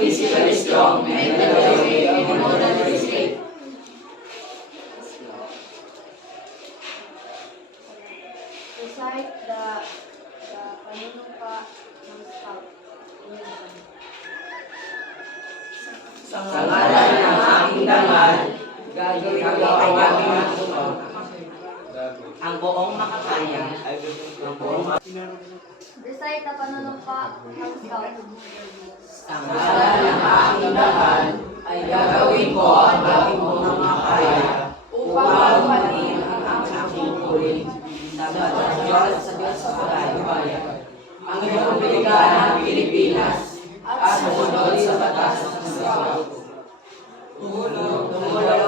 physically strong, mentally weak, and morally safe. Recite the panunumpa ng Scout. Sa ngalan ng aking dangal, gagawin ko ang aking natupag. Ang buong makakaya, ang buong Recite the panunumpa ng Scout. Sa ngalan ng aking dangal, ay gagawin ko ang aking buong makakaya upang mapanin ang aking kulit sa Diyos sa bayan, ang Republika ng Pilipinas at sumunod sa batas ng Scout. Tumulong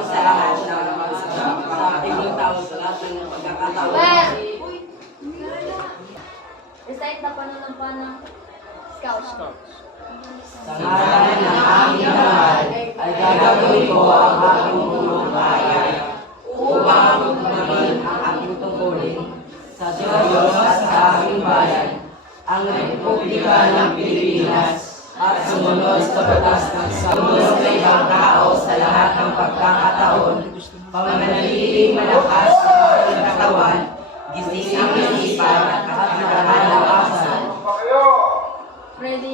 sa lahat ng sa ibang tao sa lahat ng pagkakataon. Recite the panunumpa ng Scout. Sa ngalan ng aking dangal, ay gagawin ko ang aking buong makakaya upang mapanin ang aking tungkulin sa Diyos at sa aking bayan, ang Republika ng Pilipinas, at sumunod sa batas ng sumunod sa ibang tao sa lahat ng pagkakataon, pamanatiling malakas ang aking katawan, gising ang isipan at nakalakasan. Ready?